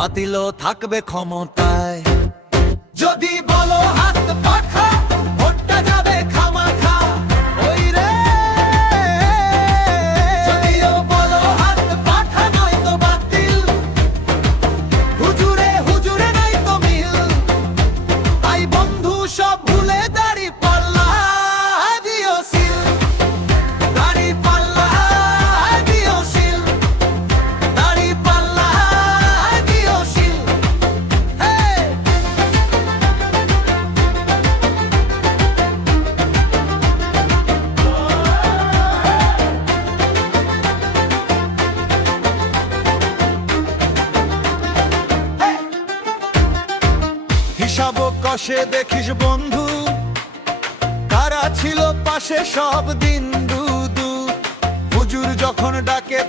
বাতিলও থাকবে ক্ষমতায়। যদি বলো হাত পাখা, ভোটটা যাবে খামাখা। ওই রে, যদিও বলো হাত পাখা নয়তো বাতিল, হুজুরে হুজুরে নয়তো মিল। তাই বন্ধু সব ভুলে দাড়ি পাল্লা দিও সিল, দাড়ি পাল্লা দিও সিল, দাড়ি পাল্লা দিও সিল। হিসাব কষে দেখিস বন্ধু, কারা ছিল পাশে সব দিন। দুদু হুজুর যখন ডাকে